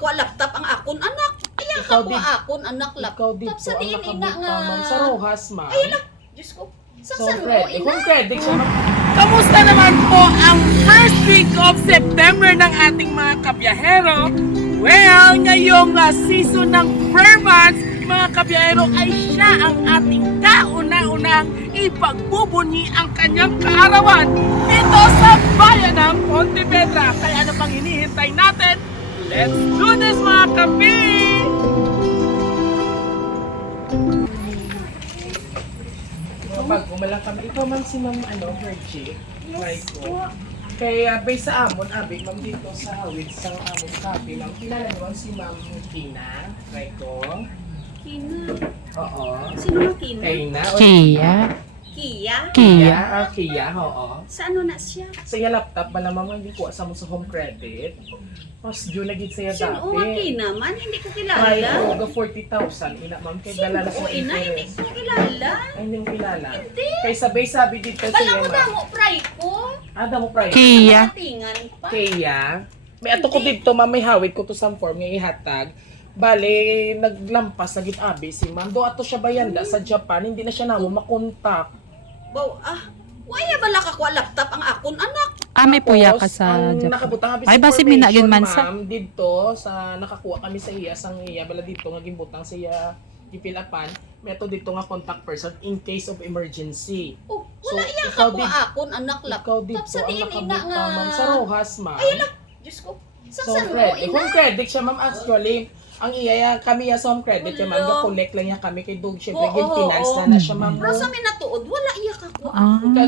nakakuha laptop ang akon anak. Iya ka ko akon anak laptop. Sa diin ina nga. Sa Rojas, ma'am. Ay lang. Diyos ko. So, Sa credit. Kung credit siya, ma'am. Kamusta naman po ang first week of September ng ating mga kabiyahero? Well, ngayong season ng prayer months, mga kabiyahero, ay siya ang ating kauna-unang ipagbubunyi ang kanyang kaarawan dito sa bayan ng Pontevedra. Kaya ano pang hinihintay natin? Let's do this, mga kabi! Pag umalang kami, ikaw ma'am si ma'am, Virgie. Raiko. Kaya based sa amon, abi, ma'am dito sa hawid, sa amon kabi, ma'am, kilala naman si ma'am Kina, Raiko. Kina. Oo. Sino na Kina? Kina. Kia. Kia? Kia, oo. Sa ano na siya? Sa iya laptop, ba naman hindi ko sa mo sa home credit. Mas due na gid saya Sino dati. nga Kina man? Hindi ko Try kilala. ko, 40,000. Ina, ma'am, kay dala na Sino? sa Ina, hindi interest. ko kilala. Ay, hindi mo kilala. Hindi. Kay sabay sabi dito sa Kala iya, mo ma'am. damo, pray ko. Damo price. Kia. Tingan pa. Kaya, may ato ko dito, ma'am, may hawid ko to sa form nga ihatag. Bale, naglampas, naging abi si ma'am. Do ato siya bayanda sa Japan, hindi na siya namo makontak. Bow, waya bala ka kuha laptop ang akon anak. May puya ka sa ang Japan. nakabutang abi Ay, sa basi information, minagin man sa- ma'am, dito, sa nakakuha kami sa iya, sang iya, bala dito, nga gimbutang sa iya, ipilapan, may ato dito nga contact person in case of emergency. Oh, So, wala iya ikaw ka kuha akon anak Ikaw laptop. dito, Sa ang diin ina nakabutang, nga. ma'am, sa Rojas, ma'am. Ay lang. Diyos ko. Sa So, San credit. ina. Kung credit siya, ma'am, actually, ang iya, kami ya sa home credit, kaya ma'am, Wala. collect lang niya kami kay Dog. Siyempre, Oo, yung finance oo. na siya, ma'am. Pero sa minatuod, wala iya ka kuha.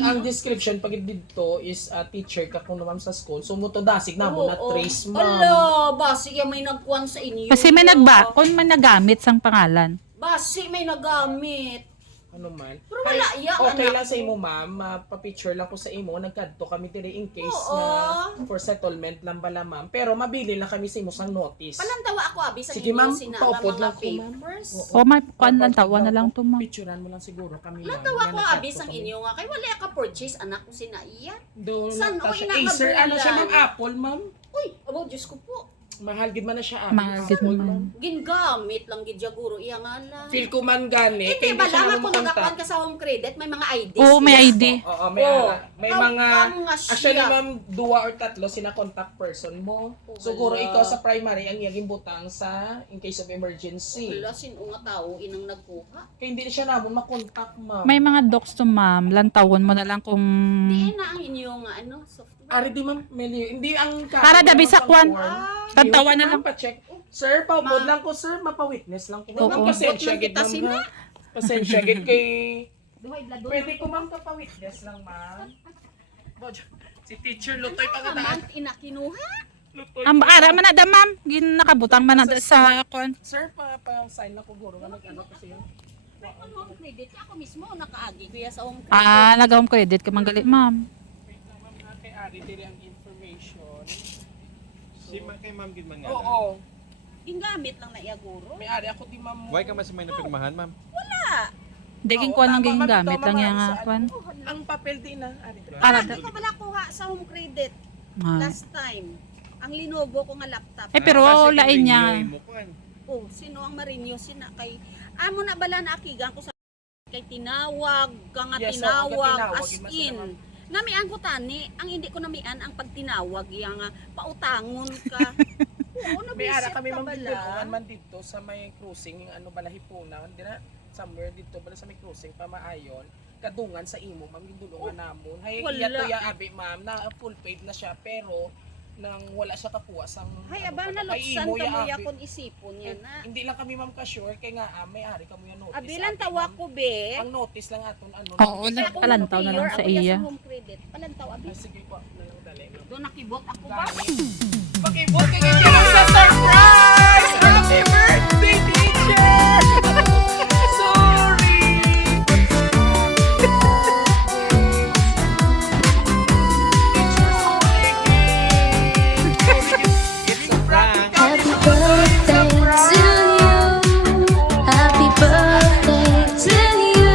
Ang description pag dito is teacher ka kung naman sa school. So, mo to dasig na mo na trace, ma'am. Ala, basi yung may nagkuhan sa inyo. Kasi may kung may nagamit sang pangalan. Basi may nagamit. Ano man. Pero wala iya, Okay anak lang sa ko. imo, ma'am. Pa-picture lang ko sa imo. Nagkadto kami dire in case Oo. na for settlement lang bala, ma'am. Pero mabili lang kami sa imo sang notice. Palantawa ako abi sa Sige, inyo ma'am, sinama paupod mga lang ko, ma'am. papers. O may kuan lang tawa na lang to, ma'am. Picturean mo lang siguro kami, ma'am. Lantawa ko Yan, abi nagkadto sang kami. inyo nga kay wala ka purchase anak ko sina iya. Doon San na o siya. inakabulan? Acer, ano siya, ma'am? Apple, ma'am? Uy, abo Diyos ko po. Mahal gid man na siya, Mahal gid Apple, man. Gingamit lang gid guro iya nga lang. Feel ko man gani. Hindi kaya ba siya lang na ako nagakuan ka sa home credit, may mga IDs. Oo, may iya. ID. Oo, may, Oo. may How mga... come nga siya? Actually, ma'am, 2 or 3 sina contact person mo. Oh, Siguro wala. ikaw sa primary ang iyaging butang sa in case of emergency. Wala sino nga tao inang nagkuha. Kaya hindi siya namon makontak, ma'am. May mga docs to, ma'am. Lantawon mo na lang kung... Di na ang inyong software. Ari di, ma'am, hindi ang... Para dabi sa kwan. Tantawa na lang. Pa-check. Sir, paupod lang ko, sir. Mapa-witness lang ko. Oo. Ma'am, pasensya Bot lang gid, kita ma'am. sina. ha? Pasensya gid kay... Duhay bladon. Pwede ko, ma'am, kapa-witness lang, ma'am. Si teacher Lutoy pa Naman inakinuha. Lutoy. Ang ara man na da, ma'am. Gin nakabutang man na da sa kwan. Sir, pa-sign lang ko, guro. Ano kasi yun? Ang home credit ako mismo nakaagi kuya sa home credit. Nag-home credit ka manggali, ma'am. Wait lang, ma'am, ha? Kay Ari, diri ang information. Kay ma'am gid man nga. Oo. Gingamit lang na iya guro. May ari ako di, ma'am. Why ka mas may napirmahan, ma'am? Diging Oo, kwan ang tama, ma'am, gamit ito, lang ma'am, yang sa kwan. Ang papel din, ha? Ari, diri. Para Hindi ko pala kuha sa home credit Ah. last time. Ang Lenovo ko nga laptop. Pero lain niya. Oh, sino ang ma-renew sina kay amo na bala na akigan ko sa kay tinawag ka nga Yes, oo, tinawag tinawag, as yun man sila, in. ma'am. Namian ko tani, ang hindi ko namian ang pagtinawag iya nga pautangon ka. Oo, May ara nabisit kami, ka ma'am, dito. bala. Man dito sa may cruising, yung ano bala hipunan. Hindi na, somewhere dito bala sa may cruising, pamaayon. Kadungan sa imo, ma'am, yung dulungan namon. Hay, wala. iya to ya, abi, ma'am, na full paid na siya, pero nang wala siya kakuha sang Hay ano aba pala, na kay luksan imo, ka mo abi. yakon isipon yan na. Hindi lang kami, ma'am, ka-sure, kaya nga, may ari ka mo yan notice. Abilan abi, tawa ma'am. ko be. Ang notice lang aton, ano. Oo, Kasi ako nagpalantaw na lang mayor, sa ako ya iya. home credit. Palantaw abi. Ah, sige po, nalang dali. Doon nakibot ako ba? Pakibot ka ngayon sa surprise! Happy birthday, teacher! Sorry! Happy birthday to you.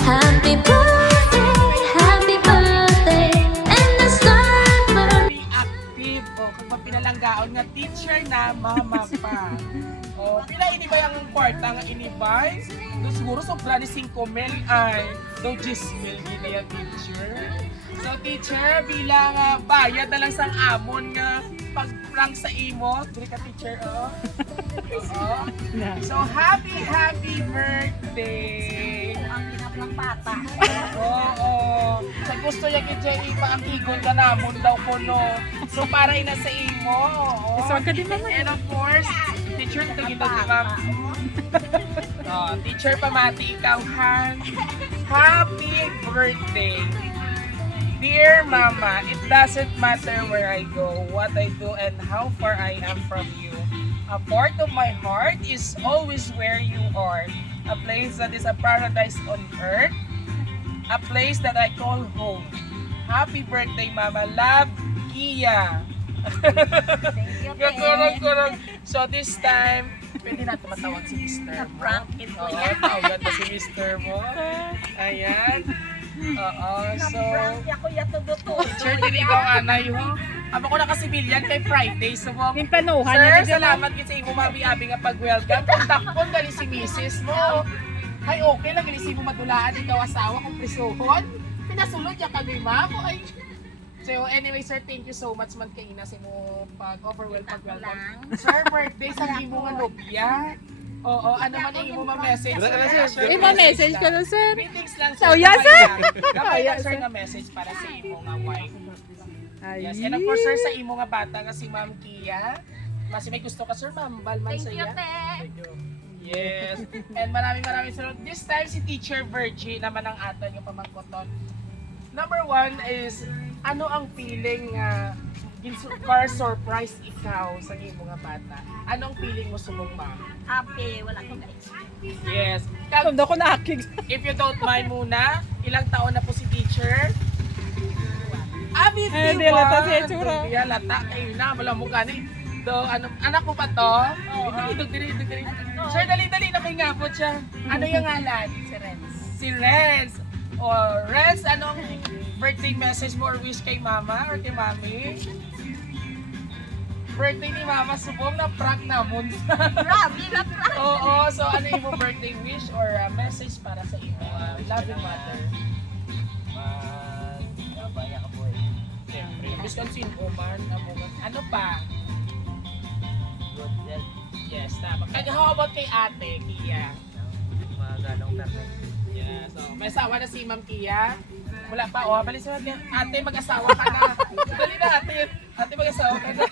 Happy birthday to you. Happy birthday, and the star Be active. O, kung pinalanggaon nga na mama pa. Oh, pila ini ba yung kwarta nga inibay? Do siguro sobra ni 5,000 ay do 10,000 gini yung teacher. So teacher, bilang bayad na lang sang amon nga pag-prank sa imo. Dili ka teacher, oh. Oo. So happy birthday! Ang pinaplang bata. Oo. Sa gusto niya kay Jenny, maangkigon ka namon daw ko, no. So para ina sa imo. Oo. So, ka din naman. And of course, teacher, ito kita di ma'am. Teacher Pamati, ikaw, Han. Happy birthday! Dear Mama, it doesn't matter where I go, what I do, and how far I am from you. A part of my heart is always where you are. A place that is a paradise on earth. A place that I call home. Happy birthday, Mama. Love, Kia. Thank you, Kurang. So this time, pwede na tumatawag si Mr. mo. Na-prank it ko Oo, yan. tawagan mo si Mr. mo. Ayan. Oo, so... Na-prank ako yato doto. Teacher, dili ikaw anay ho. Amo ko na kasi bilyan kay Friday. So, Yung panuhan sir, salamat gid sa imo mabi-abi nga pag-welcome. Kontakon gali si Mrs. mo. Ay, okay lang gali si mo madulaan ikaw asawa kung prisuhon. Pinasulod ya kami ma'am. Ay. So anyway, sir, thank you so much man kay ina sa mo pag-overwhelm pag-welcome. Sir, birthday sa imo nga nobya. Oo, ano man yung imo ma-message. message ka na, sir. Greetings lang So, yes, sir. Gamay lang, sir, nga message para sa imo nga wife. Yes, and of course, sir, sa imo nga bata nga si Ma'am Kia. Mas may gusto ka, sir, ma'am. Balman sa Thank you, iya. te. Yes. And maraming salamat. This time, si Teacher Virgie naman ang aton yung pamangkoton. Number 1 is, ano ang feeling para surprise ikaw sa imo nga bata? Anong feeling mo sumong ma'am? Happy, wala ko guys. Yes. Hindi ko nakakig. If you don't mind muna, ilang taon na po si teacher? Abi, Di lata si Etsura. Di lata. Kayo na, wala mo gani. Do, anak ko pa to? Dali. Sir, dali na kay nga po siya. Ano yung ngalan? Si Renz. Si Renz. O, Renz, anong birthday message mo or wish kay mama or kay mami? Birthday ni mama, subong na prank namon. Grabe na prank. Oo, so ano yung birthday wish or message para sa imo? Loving mother. Mabaya ka po eh. Siyempre, Wisconsin woman, ano pa? Good yan. Yes, tama. How about kay ate, Kia? Mga ganong permit. Yes, so may asawa na si Ma'am Kia. Wala pa, balis mo natin. Ate, mag-asawa ka na. Dali na, ate. Ate, mag-asawa ka na.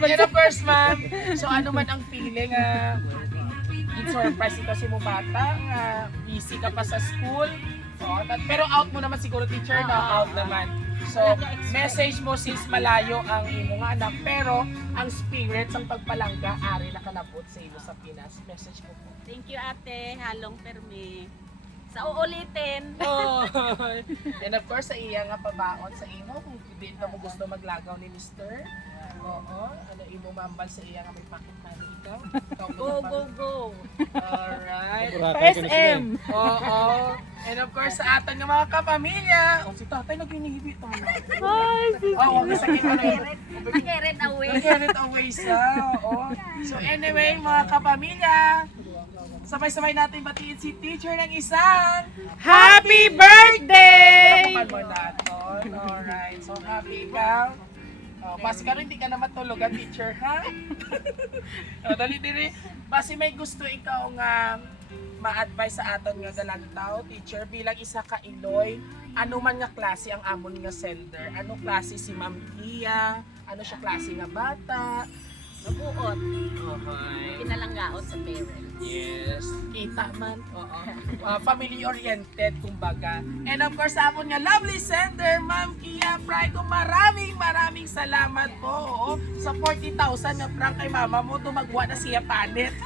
And of course, ma'am. So, ano man ang feeling, in-surprise ito si mo bata, busy ka pa sa school. Pero out mo naman siguro, teacher, na out naman. So, message mo since malayo ang imo nga anak, pero ang spirit ang pagpalangga, ari na kanabot sa imo sa Pinas. Message mo po. Thank you, ate. Halong permi. Sa uulitin. Oh. And of course, sa iya nga pabaon sa imo, kung hindi na mo gusto maglagaw ni Mr. Oo. Ano imo mambal sa iya nga may pocket money ikaw? Ikaw Go. Alright. SM. Oo. And of course, sa atin ng mga kapamilya. Si tatay nag-inihibit tayo. Oo, masakit na rin. Nag-red away. Nag-carried away siya. Oo. So anyway, mga kapamilya, sabay-sabay natin batiin si teacher ng isang Happy birthday! Kapal mo natin. Alright. So happy ikaw. Basi ka rin, hindi ka na matulugan, teacher, ha? Dali. Basi may gusto ikaw nga ma-advise sa aton nga dalagtaw, teacher, bilang isa ka Iloy, ano man nga klase ang amon nga sender? Ano klase si Ma'am Kia? Ano siya klase nga bata? Nabuot. Okay. Pinalanggaot sa parents. Yes. Kita man. Oo. Family-oriented, kumbaga. And of course, amon nga lovely sender, Ma'am Kia Pride, maraming salamat po. Oo. Sa 40,000 na prank kay mama mo, tumagwa na siya panit.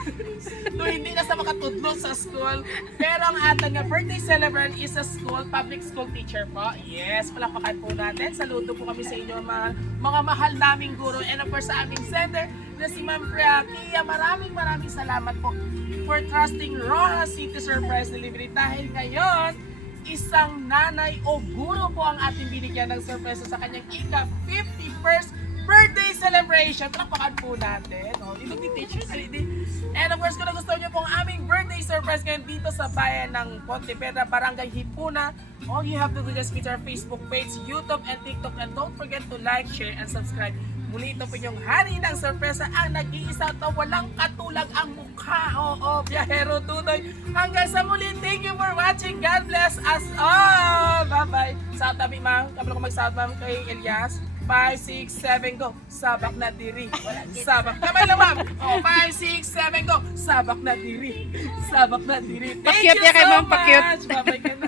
No, hindi na sa makatudlo sa school. Pero ang ating nga birthday celebrant is a school, public school teacher po. Yes, palapakan po natin. Saludo po kami sa inyo, mga mahal naming guro. And of course, sa aming sender, na si Ma'am Kia, maraming salamat po for trusting Rojas City Surprise Delivery. Dahil ngayon, isang nanay o guro po ang ating binigyan ng surprise sa kanyang ika-51st birthday celebration. Palakpakan po natin. Oh, ito ni teacher. And of course, kung nagustuhan nyo po ang aming birthday surprise ngayon dito sa bayan ng Pontevedra, Barangay Hipuna, all you have to do is visit our Facebook page, YouTube, and TikTok. And don't forget to like, share, and subscribe. Muli ito po yung hari ng sorpresa, ang nag-iisa at walang katulag ang mukha. Oo, Biyahero Tutoy. Hanggang sa muli, thank you for watching. God bless us all. Bye-bye. Sa tabi, ma'am. Kapag ako mag-sound, ma'am, kay Elias. 5, 6, 7, go. Sabak na diri. Sabak. Kamay lang, ma'am. Oh, 5, 6, 7, go. Sabak na diri. Sabak na diri. Thank Pakyut you niya kay so ma'am, pakyut. much. Bye-bye ka na.